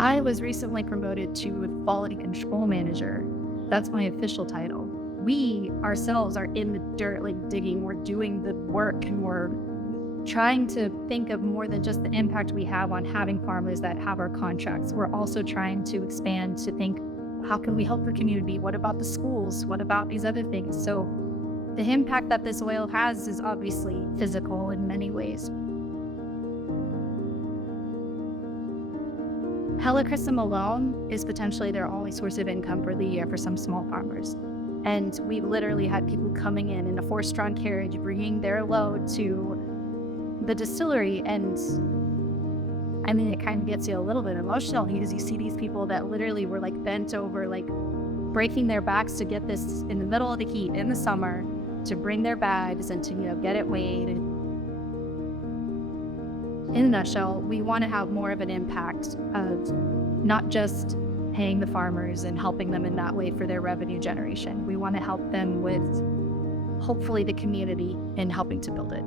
I was recently promoted to a quality control manager. That's my official title. We ourselves are in the dirt, like digging, we're doing the work, and we're trying to think of more than just the impact we have on having farmers that have our contracts. We're also trying to expand to think, how can we help the community? What about the schools? What about these other things? So the impact that this oil has is obviously physical in many ways. Helichrysum alone is potentially their only source of income for the year for some small farmers. And we literally had people coming in a horse-drawn carriage, bringing their load to the distillery. And I mean, it kind of gets you a little bit emotional because you see these people that literally were like bent over, like breaking their backs to get this in the middle of the heat in the summer, to bring their bags and to, get it weighed. In a nutshell, we want to have more of an impact of not just paying the farmers and helping them in that way for their revenue generation. We want to help them with, hopefully, the community in helping to build it.